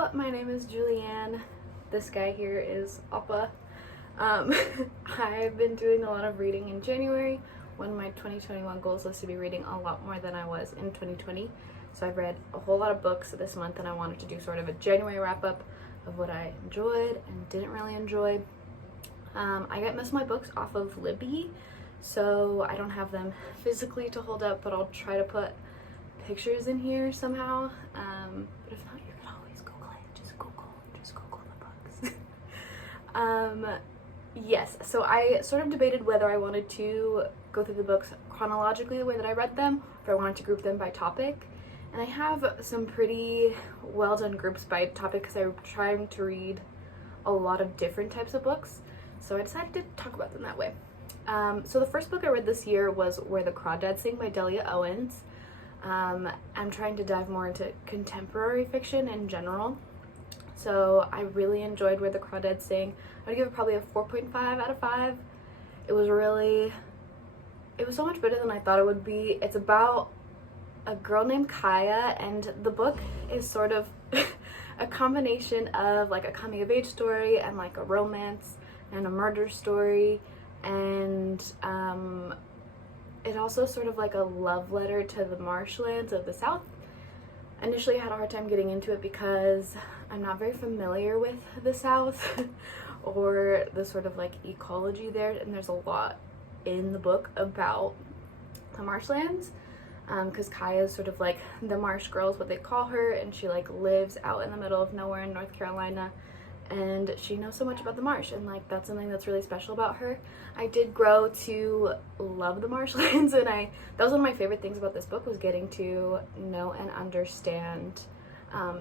Hello, my name is Julianne. This guy here is Appa. I've been doing a lot of reading in January. One of my 2021 goals was to be reading a lot more than I was in 2020. So I've read a whole lot of books this month, and I wanted to do sort of a January wrap-up of what I enjoyed and didn't really enjoy. I get most of my books off of Libby, so I don't have them physically to hold up, but I'll try to put pictures in here somehow. But if not, you can always Google it. Just Google the books. Yes, so I sort of debated whether I wanted to go through the books chronologically the way that I read them, or if I wanted to group them by topic. And I have some pretty well done groups by topic because I'm trying to read a lot of different types of books. So I decided to talk about them that way. So the first book I read this year was Where the Crawdads Sing by Delia Owens. I'm trying to dive more into contemporary fiction in general. So I really enjoyed Where the Crawdads Sing. I'd give it probably a 4.5 out of 5. It was so much better than I thought it would be. It's about a girl named Kaya, and the book is sort of a combination of like a coming of age story and like a romance and a murder story, and it also sort of like a love letter to the marshlands of the South. Initially I had a hard time getting into it because I'm not very familiar with the South or the sort of like ecology there, and there's a lot in the book about the marshlands, because Kaya is sort of like the marsh girl is what they call her, and she like lives out in the middle of nowhere in North Carolina, and she knows so much about the marsh, and like that's something that's really special about her. I did grow to love the marshlands, and that was one of my favorite things about this book, was getting to know and understand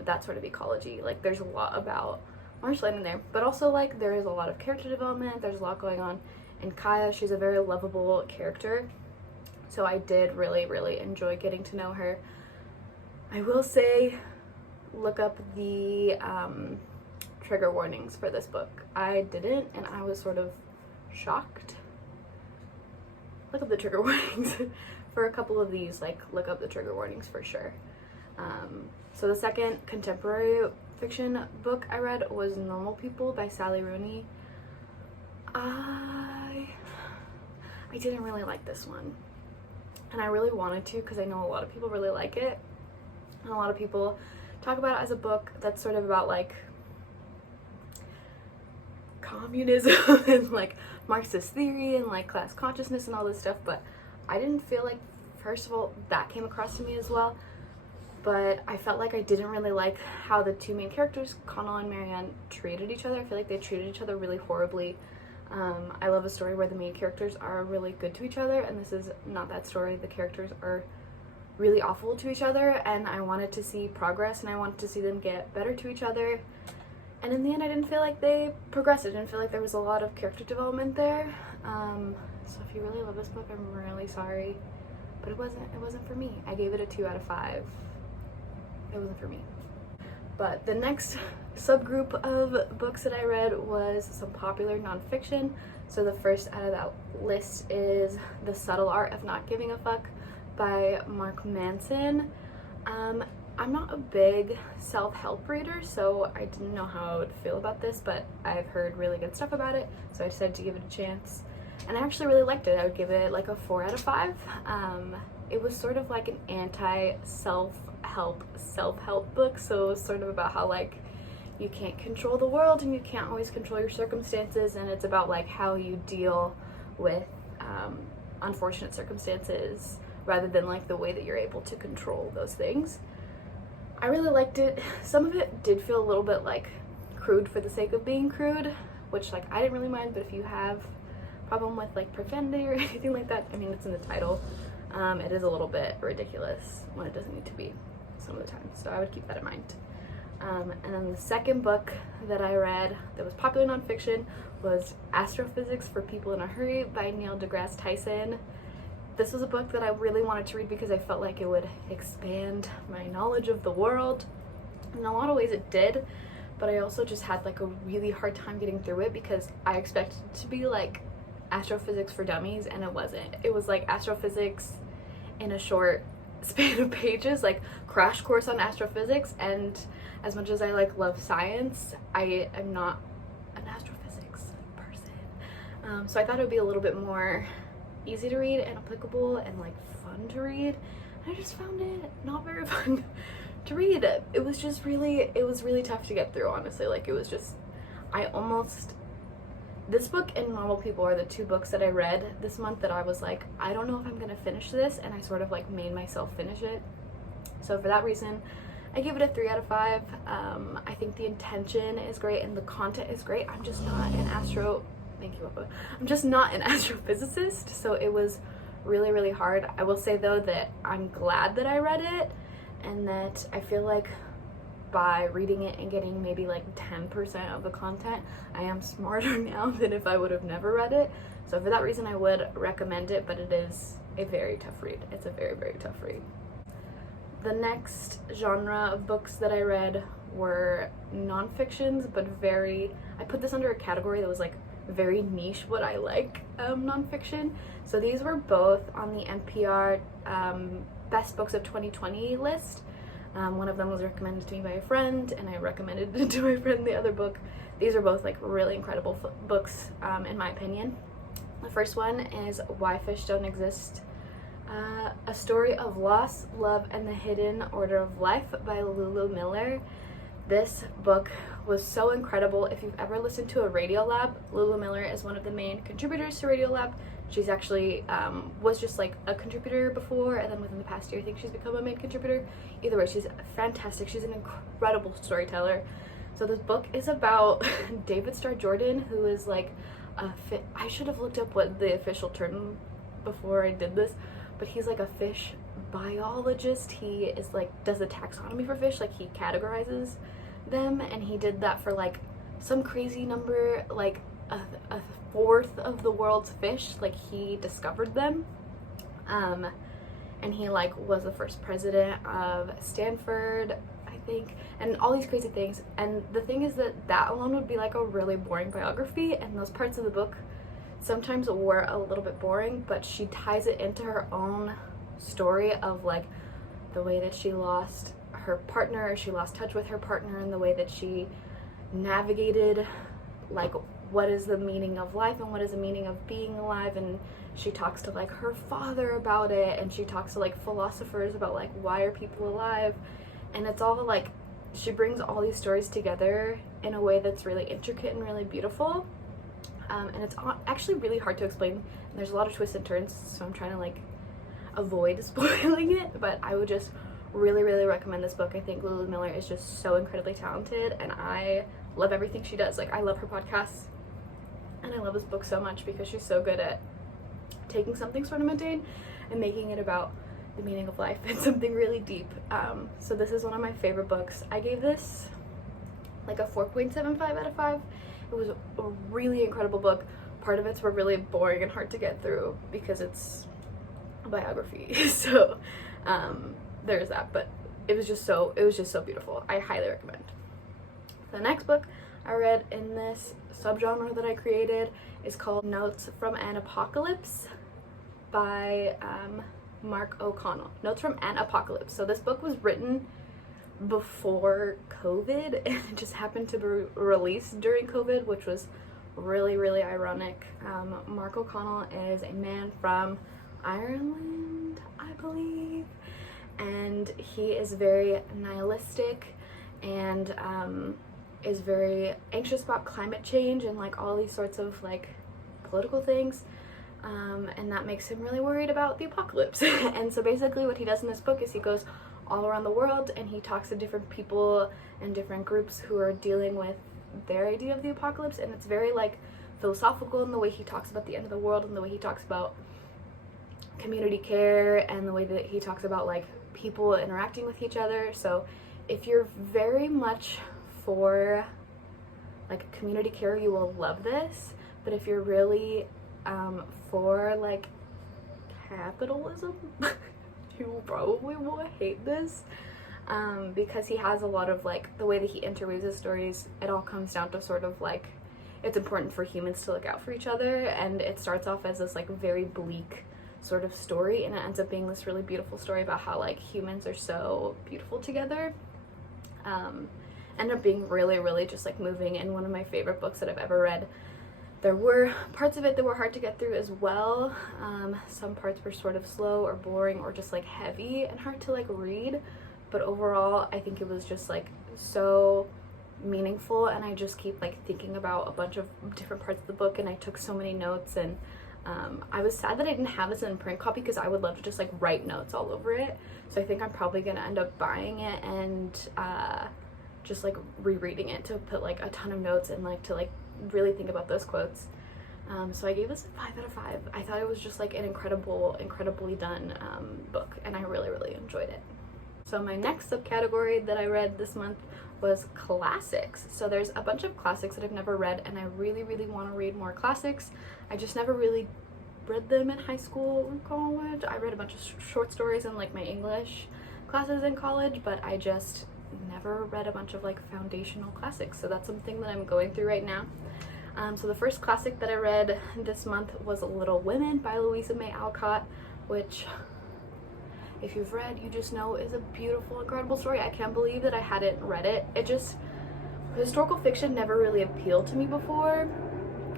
that sort of ecology. Like there's a lot about marshland in there, but also like there is a lot of character development, there's a lot going on, and Kaya, she's a very lovable character, so I did really enjoy getting to know her. I will say, look up the trigger warnings for this book. I didn't, and I was sort of shocked. Look up the trigger warnings for a couple of these. Like, look up the trigger warnings for sure. So the second contemporary fiction book I read was Normal People by Sally Rooney. I didn't really like this one, and I really wanted to because I know a lot of people really like it, and a lot of people talk about it as a book that's sort of about like communism and like Marxist theory and like class consciousness and all this stuff, but I didn't feel like, first of all, that came across to me as well, but I felt like I didn't really like how the two main characters, Connell and Marianne, treated each other. I feel like they treated each other really horribly. I love a story where the main characters are really good to each other, and this is not that story. The characters are really awful to each other, and I wanted to see progress, and I wanted to see them get better to each other. And in the end, I didn't feel like they progressed. I didn't feel like there was a lot of character development there. So if you really love this book, I'm really sorry, but it wasn't for me. I gave it a 2 out of 5. It wasn't for me. But the next subgroup of books that I read was some popular nonfiction. So the first out of that list is The Subtle Art of Not Giving a Fuck by Mark Manson. I'm not a big self-help reader, so I didn't know how I would feel about this, but I've heard really good stuff about it, so I decided to give it a chance. And I actually really liked it. I would give it like a 4 out of 5. It was sort of like an anti-self-help book, so it was sort of about how like you can't control the world and you can't always control your circumstances, and it's about like how you deal with unfortunate circumstances rather than like the way that you're able to control those things. I really liked it. Some of it did feel a little bit like crude for the sake of being crude, which like I didn't really mind, but if you have a problem with like profanity or anything like that, I mean, it's in the title, it is a little bit ridiculous when it doesn't need to be some of the time, so I would keep that in mind. And then the second book that I read that was popular nonfiction was Astrophysics for People in a Hurry by Neil deGrasse Tyson. This was a book that I really wanted to read because I felt like it would expand my knowledge of the world. In a lot of ways it did, but I also just had like a really hard time getting through it because I expected it to be like astrophysics for dummies, and it wasn't. It was like astrophysics in a short span of pages, like crash course on astrophysics, and as much as I like love science, I am not an astrophysics person. So I thought it would be a little bit more easy to read and applicable and like fun to read. I just found it not very fun to read. It was really tough to get through, honestly. Like, it was just, this book and Normal People are the two books that I read this month that I was like, I don't know if I'm gonna finish this, and I sort of like made myself finish it. So for that reason, I give it a 3 out of 5. I think the intention is great and the content is great. I'm just not an I'm just not an astrophysicist, so it was really hard. I will say though that I'm glad that I read it, and that I feel like by reading it and getting maybe like 10% of the content, I am smarter now than if I would have never read it. So for that reason, I would recommend it, but it is a very tough read. It's a very tough read. The next genre of books that I read were non-fictions, but I put this under a category that was like very niche what I like non-fiction. So these were both on the NPR Best Books of 2020 list. One of them was recommended to me by a friend, and I recommended it to my friend the other book. These are both like really incredible books in my opinion. The first one is Why Fish Don't Exist, A Story of Loss, Love, and the Hidden Order of Life by Lulu Miller. This book was so incredible. If you've ever listened to a Radiolab, Lulu Miller is one of the main contributors to Radiolab. She's actually was just like a contributor before, and then within the past year I think she's become a main contributor. Either way, she's fantastic. She's an incredible storyteller. So this book is about David Starr Jordan, who is like I should have looked up what the official term before I did this, but he's like a fish biologist. He is like does a taxonomy for fish, like he categorizes them, and he did that for like some crazy number, like a fourth of the world's fish. Like, he discovered them, and he like was the first president of Stanford, I think, and all these crazy things. And the thing is that alone would be like a really boring biography, and those parts of the book sometimes were a little bit boring, but she ties it into her own story of like the way that she lost her partner, she lost touch with her partner, and the way that she navigated like what is the meaning of life and what is the meaning of being alive. And she talks to like her father about it, and she talks to like philosophers about like why are people alive, and it's all like she brings all these stories together in a way that's really intricate and really beautiful. And it's actually really hard to explain, and there's a lot of twists and turns, so I'm trying to like avoid spoiling it, but I would just really recommend this book. I think Lulu Miller is just so incredibly talented, and I love everything she does. Like, I love her podcasts, and I love this book so much because she's so good at taking something sort of mundane and making it about the meaning of life and something really deep. So this is one of my favorite books. I gave this like a 4.75 out of 5. It was a really incredible book. Part of it's were really boring and hard to get through because it's a biography. So there's that, but it was just so beautiful. I highly recommend. The next book I read in this subgenre that I created is called Notes from an Apocalypse by Mark O'Connell. Notes from an Apocalypse. So this book was written before COVID, and it just happened to be released during COVID, which was really ironic. Mark O'Connell is a man from Ireland, I believe, and he is very nihilistic and is very anxious about climate change and like all these sorts of like political things, and that makes him really worried about the apocalypse. And so basically what he does in this book is he goes all around the world and he talks to different people and different groups who are dealing with their idea of the apocalypse, and it's very like philosophical in the way he talks about the end of the world and the way he talks about community care and the way that he talks about like people interacting with each other. So if you're very much for like community care, you will love this. But if you're really for like capitalism, you probably will hate this, because he has a lot of like the way that he interweaves his stories. It all comes down to sort of like it's important for humans to look out for each other, and it starts off as this like very bleak sort of story, and it ends up being this really beautiful story about how like humans are so beautiful together. Ended up being really, really just like moving, and one of my favorite books that I've ever read. There were parts of it that were hard to get through as well. Some parts were sort of slow or boring or just like heavy and hard to like read, but overall I think it was just like so meaningful, and I just keep like thinking about a bunch of different parts of the book, and I took so many notes, and I was sad that I didn't have this in print copy because I would love to just like write notes all over it. So I think I'm probably gonna end up buying it and just like rereading it to put like a ton of notes and like to like really think about those quotes. So I gave this a 5 out of 5. I thought it was just like an incredibly done book, and I really, really enjoyed it. So my next subcategory that I read this month was classics. So there's a bunch of classics that I've never read, and I really, really want to read more classics. I just never really read them in high school or college. I read a bunch of short stories in like my English classes in college, but I just never read a bunch of like foundational classics. So that's something that I'm going through right now. So the first classic that I read this month was Little Women by Louisa May Alcott, which if you've read, you just know is a beautiful, incredible story. I can't believe that I hadn't read it. Historical fiction never really appealed to me before,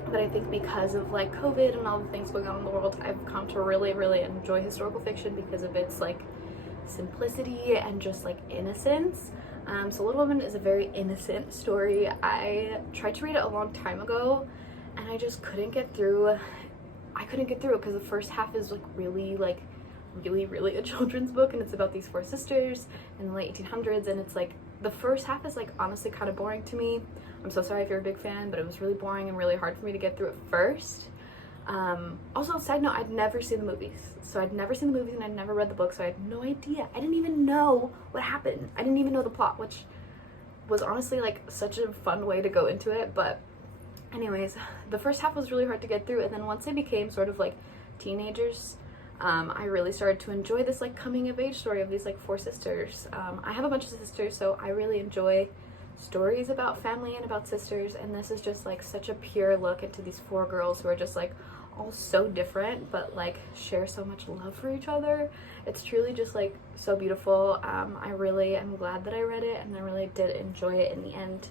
but I think because of like COVID and all the things going on in the world, I've come to really, really enjoy historical fiction because of its like simplicity and just like innocence. So Little Women is a very innocent story. I tried to read it a long time ago, and I just couldn't get through it because the first half is like really a children's book, and it's about these 4 sisters in the late 1800s, and it's like the first half is like honestly kind of boring to me. I'm so sorry if you're a big fan, but it was really boring and really hard for me to get through at first. Also, side note, I'd never seen the movies. So I'd never seen the movies and I'd never read the book, so I had no idea. I didn't even know what happened. I didn't even know the plot, which was honestly like such a fun way to go into it. But anyways, the first half was really hard to get through, and then once they became sort of like teenagers, I really started to enjoy this like coming of age story of these like 4 sisters. I have a bunch of sisters, so I really enjoy stories about family and about sisters, and this is just like such a pure look into these 4 girls who are just like all so different but like share so much love for each other. It's truly just like so beautiful. I really am glad that I read it, and I really did enjoy it in the end.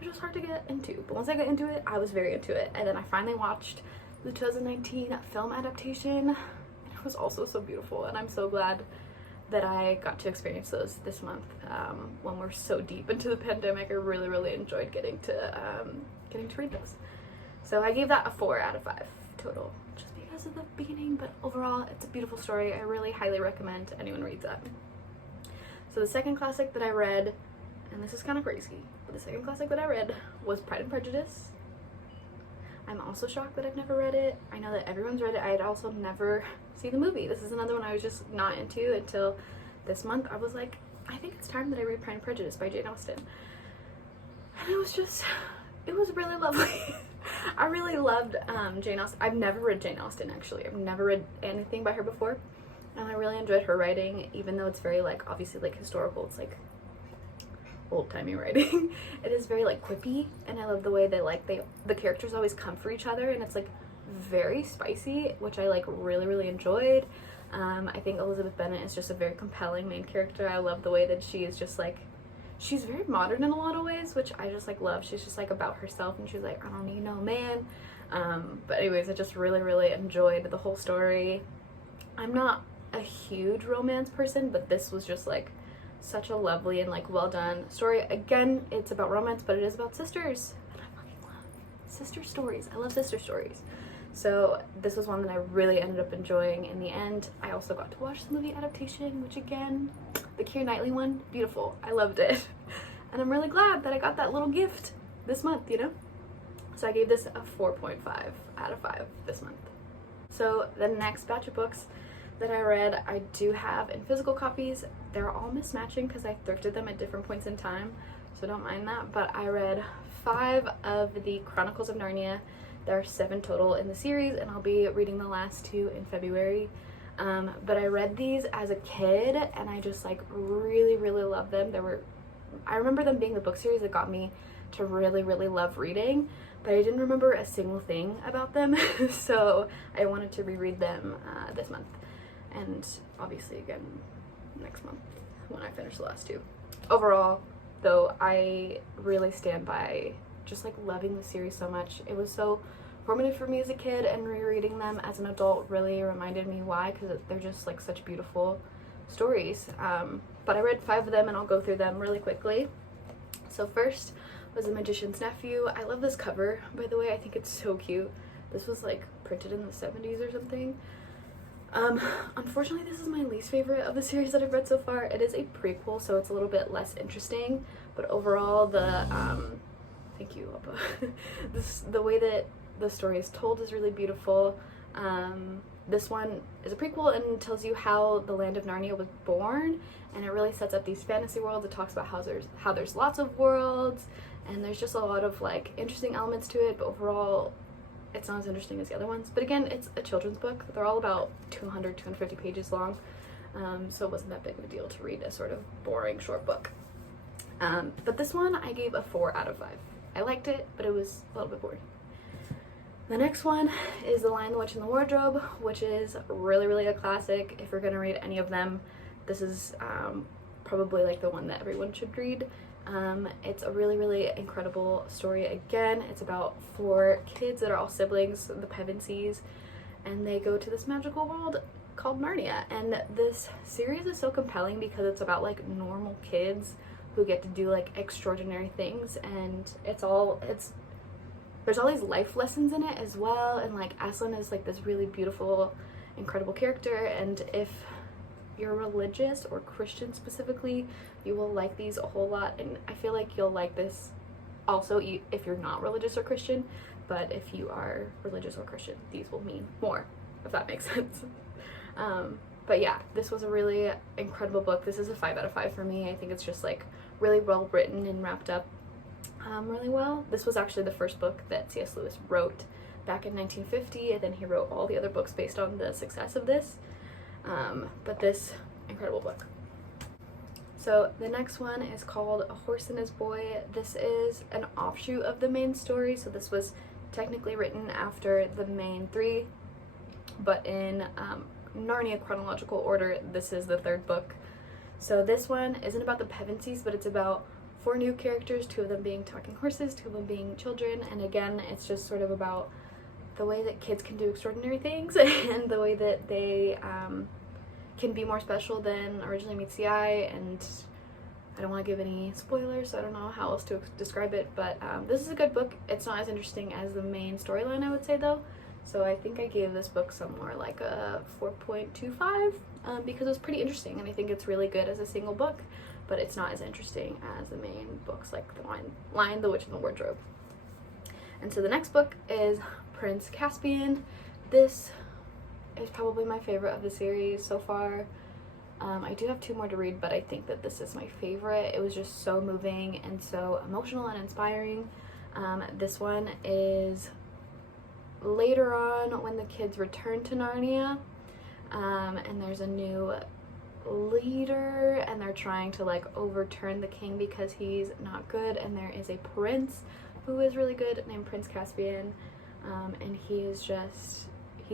It was just hard to get into, but once I got into it, I was very into it. And then I finally watched the 2019 film adaptation, and it was also so beautiful, and I'm so glad that I got to experience those this month. When we're so deep into the pandemic, I really, really enjoyed getting to read those. So I gave that a 4 out of 5 total, just because of the beginning, but overall it's a beautiful story. I really highly recommend anyone reads that. So the second classic that I read, and this is kind of crazy, but the second classic that I read was Pride and Prejudice. I'm also shocked that I've never read it. I know that everyone's read it. I had also never seen the movie. This is another one I was just not into until this month. I was like, I think it's time that I read Pride and Prejudice by Jane Austen. And it was really lovely. I really loved Jane Austen. I've never read Jane Austen, actually. I've never read anything by her before, and I really enjoyed her writing, even though it's very like obviously like historical. It's like old-timey writing. It is very like quippy, and I love the way that the characters always come for each other, and it's like very spicy, which I like really, really enjoyed. I think Elizabeth Bennet is just a very compelling main character. I love the way that she is just like, she's very modern in a lot of ways, which I just like love. She's just like about herself, and she's like, I don't need no man. But anyways, I just really, really enjoyed the whole story. I'm not a huge romance person, but this was just like such a lovely and like well done story. Again, it's about romance, but it is about sisters, and I fucking love sister stories. I love sister stories. So this was one that I really ended up enjoying in the end. I also got to watch the movie adaptation, which again, the Keira Knightley one, beautiful. I loved it. And I'm really glad that I got that little gift this month, you know? So I gave this a 4.5 out of 5 this month. So the next batch of books that I read, I do have in physical copies. They're all mismatching because I thrifted them at different points in time, so don't mind that. But I read 5 of the Chronicles of Narnia. There are 7 total in the series, and I'll be reading the last 2 in February. But I read these as a kid, and I just like really, really loved them. I remember them being the book series that got me to really, really love reading, but I didn't remember a single thing about them, so I wanted to reread them this month, and obviously again next month when I finish the last two. Overall, though, I really stand by just like loving the series so much. It was so formative for me as a kid, and rereading them as an adult really reminded me why, because they're just like such beautiful stories. But I read 5 of them, and I'll go through them really quickly. So first was The Magician's Nephew. I love this cover, by the way. I think it's so cute. This was like printed in the 70s or something. Unfortunately, this is my least favorite of the series that I've read so far. It is a prequel, so it's a little bit less interesting, but overall thank you, Appa. The way that the story is told is really beautiful. This one is a prequel and tells you how the land of Narnia was born, and it really sets up these fantasy worlds. It talks about how there's lots of worlds, and there's just a lot of like interesting elements to it, but overall it's not as interesting as the other ones. But again, it's a children's book. They're all about 250 pages long, so it wasn't that big of a deal to read a sort of boring short book. But this one I gave a 4 out of 5. I liked it, but it was a little bit boring. The next one is The Lion, the Witch, and the Wardrobe, which is really, really a classic. If you're gonna read any of them, this is probably like the one that everyone should read. It's a really, really incredible story. Again, it's about 4 kids that are all siblings, the Pevensies, and they go to this magical world called Narnia. And this series is so compelling because it's about like normal kids who get to do like extraordinary things, and there's all these life lessons in it as well. And like Aslan is like this really beautiful, incredible character, and if you're religious or Christian specifically, you will like these a whole lot. And I feel like you'll like this also if you're not religious or Christian, but if you are religious or Christian, these will mean more, if that makes sense. But yeah, this was a really incredible book. This is a 5 out of 5 for me. I think it's just like really well written and wrapped up really well. This was actually the first book that C.S. Lewis wrote back in 1950, and then he wrote all the other books based on the success of this. But this incredible book. So the next one is called A Horse and His Boy. This is an offshoot of the main story, so this was technically written after the main 3, but in Narnia chronological order, this is the 3rd book. So this one isn't about the Pevensies, but it's about 4 new characters, 2 of them being talking horses, 2 of them being children, and again, it's just sort of about the way that kids can do extraordinary things and the way that they can be more special than originally meets the eye. And I don't want to give any spoilers, so I don't know how else to describe it, but this is a good book. It's not as interesting as the main storyline, I would say, though, so I think I gave this book somewhere like a 4.25 because it was pretty interesting, and I think it's really good as a single book, but it's not as interesting as the main books like The Lion, the Witch, and the Wardrobe. And so the next book is Prince Caspian. This is probably my favorite of the series so far. I do have 2 more to read, but I think that this is my favorite. It was just so moving and so emotional and inspiring. This one is later on when the kids return to Narnia, and there's a new leader, and they're trying to like overturn the king because he's not good, and there is a prince who is really good named Prince Caspian, and he's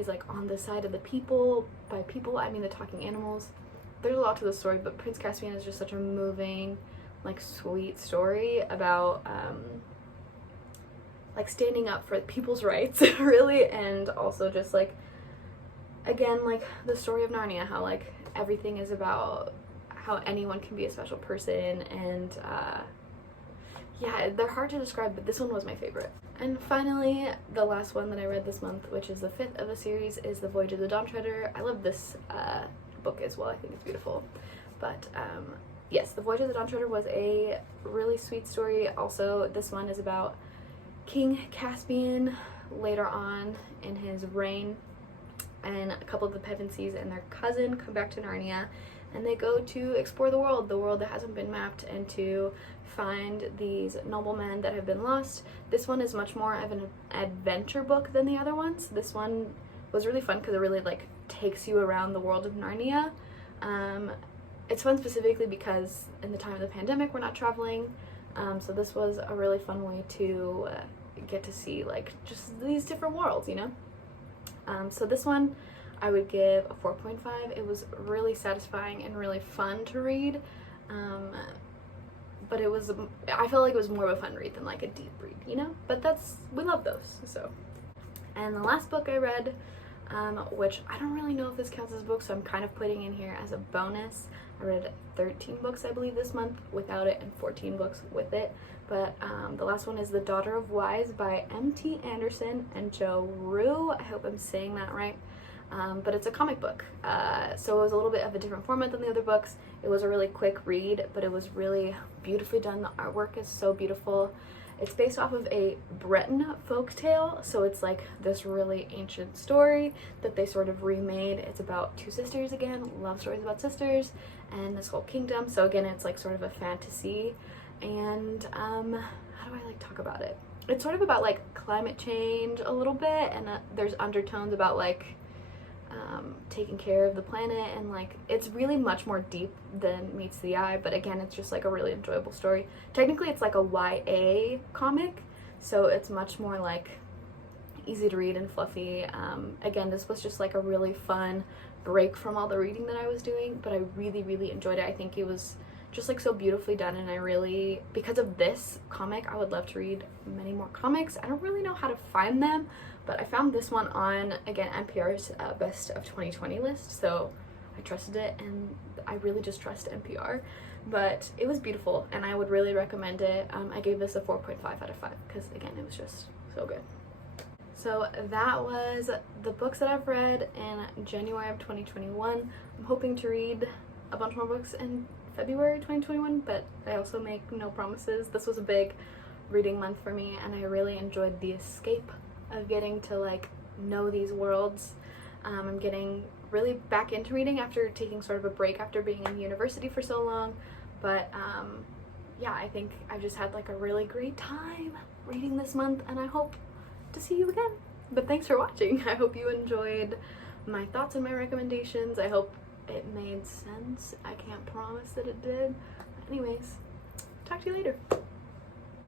like on the side of the people. By people, I mean the talking animals. There's a lot to the story, but Prince Caspian is just such a moving, like sweet story about like standing up for people's rights really, and also just like, again, like the story of Narnia, how like everything is about how anyone can be a special person, and yeah, they're hard to describe, but this one was my favorite. And finally, the last one that I read this month, which is the 5th of the series, is The Voyage of the Dawn Treader. I love this book as well. I think it's beautiful. But yes, The Voyage of the Dawn Treader was a really sweet story. Also, this one is about King Caspian later on in his reign, and a couple of the Pevensies and their cousin come back to Narnia, and they go to explore the world that hasn't been mapped, and to find these noblemen that have been lost. This one is much more of an adventure book than the other ones. This one was really fun because it really like takes you around the world of Narnia. It's fun specifically because in the time of the pandemic we're not traveling, So this was a really fun way to get to see like just these different worlds, you know? So this one I would give a 4.5. It was really satisfying and really fun to read. But I felt like it was more of a fun read than like a deep read, you know? But we love those, so. And the last book I read, which I don't really know if this counts as a book, so I'm kind of putting in here as a bonus. I read 13 books, I believe, this month without it, and 14 books with it. But the last one is The Daughter of Wise by M.T. Anderson and Joe Rue. I hope I'm saying that right. But it's a comic book, so it was a little bit of a different format than the other books. It was a really quick read, but it was really beautifully done. The artwork is so beautiful. It's based off of a Breton folktale, so it's like this really ancient story that they sort of remade. It's about two sisters again, love stories about sisters, and this whole kingdom. So again, it's like sort of a fantasy, and how do I like talk about it? It's sort of about like climate change a little bit, and there's undertones about like taking care of the planet, and like it's really much more deep than meets the eye, but again, it's just like a really enjoyable story. Technically it's like a YA comic, so it's much more like easy to read and fluffy. Again, this was just like a really fun break from all the reading that I was doing, but I really enjoyed it. I think it was just like so beautifully done, and I really, because of this comic, I would love to read many more comics. I don't really know how to find them, but I found this one on, again, NPR's Best of 2020 list, so I trusted it, and I really just trust NPR. But it was beautiful, and I would really recommend it. I gave this a 4.5 out of 5, because again, it was just so good. So that was the books that I've read in January of 2021. I'm hoping to read a bunch more books in February 2021, but I also make no promises. This was a big reading month for me, and I really enjoyed the escape of getting to like know these worlds. I'm getting really back into reading after taking sort of a break after being in university for so long, but yeah, I think I've just had like a really great time reading this month, and I hope to see you again. But thanks for watching. I hope you enjoyed my thoughts and my recommendations. I hope it made sense. I can't promise that it did. Anyways, talk to you later.